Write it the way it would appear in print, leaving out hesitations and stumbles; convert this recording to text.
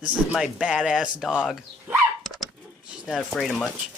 This is my badass dog. She's not afraid of much.